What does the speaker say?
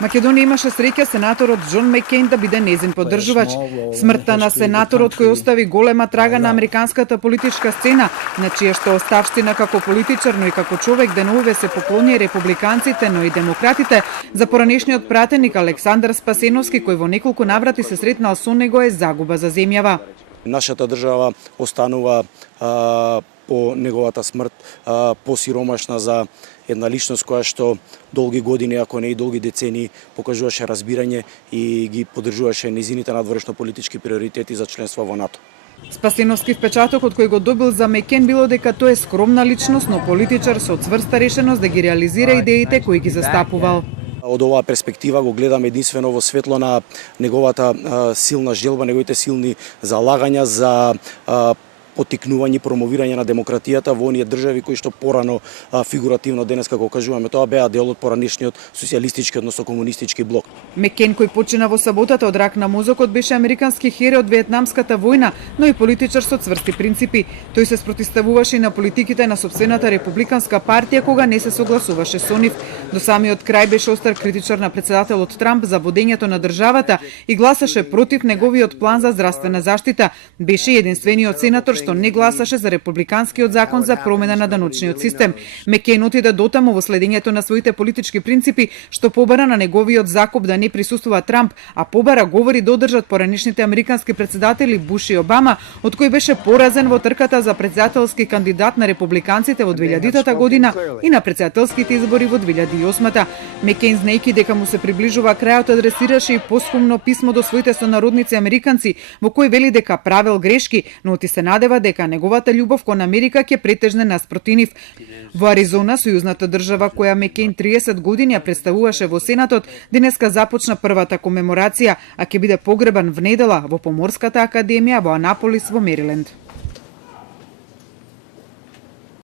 Македонија имаше среќа сенаторот Џон Меккейн да биде незин поддржувач. Смртта на сенаторот кој остави голема трага на американската политичка сцена, на чија што оставштина како политичар, но и како човек деновиве се поклони републиканците, но и демократите, за поранешниот пратеник Александар Спасеновски, кој во неколку наврати се сретнал со него, е загуба за земјава. Нашата држава останува по неговата смрт посиромашна за една личност која што долги години, ако не и долги децении, покажуваше разбирање и ги поддржуваше незините надворешно политички приоритети за членство во НАТО. Спасеновски впечатокот кој го добил за Мекен било дека тој е скромна личност, но политичар со цврста решеност да ги реализира идеите кои ги застапувал. Од оваа перспектива го гледам единствено во светло на неговата силна желба, неговите силни залагања за поттикнување и промовирање на демократијата во оние држави кои што порано фигуративно денеска го кажуваме, тоа беа дел од поранешниот социјалистички, односно комунистички блок. Мекен, кој почина во саботата од рак на мозокот, беше американски херој од Виетнамската војна, но и политичар со цврсти принципи. Тој се спротивставуваше и на политиките на сопствената републиканска партија кога не се согласуваше со нив. До самиот крај беше остар критичар на претседателот Трамп за водењето на државата и гласаше против неговиот план за здравствена заштита. Беше единствениот сенатор што не гласаше за републиканскиот закон за промена на даночниот систем. Мекен отида дотаму во следењето на своите политички принципи, што побара на неговиот закуп да не присуствува Трамп, а побара говори да одржат поранешните американски претседатели Буш и Обама, од кој беше поразен во трката за претседателски кандидат на републиканците во 2000 година и на претседателските избори во 2008. Мекен, знаејќи дека му се приближува крајот, адресираше и посхумно писмо до своите сонародници американци, во кој вели дека правел грешки, но оти се надева дека неговата љубов кон Америка ќе претежне наспроти нив. Во Аризона, сојузната држава која Мекен 30 години ја представуваше во Сенатот, денеска започна првата комеморација, а ќе биде погребан внедела во Поморската академија во Анаполис во Мериленд.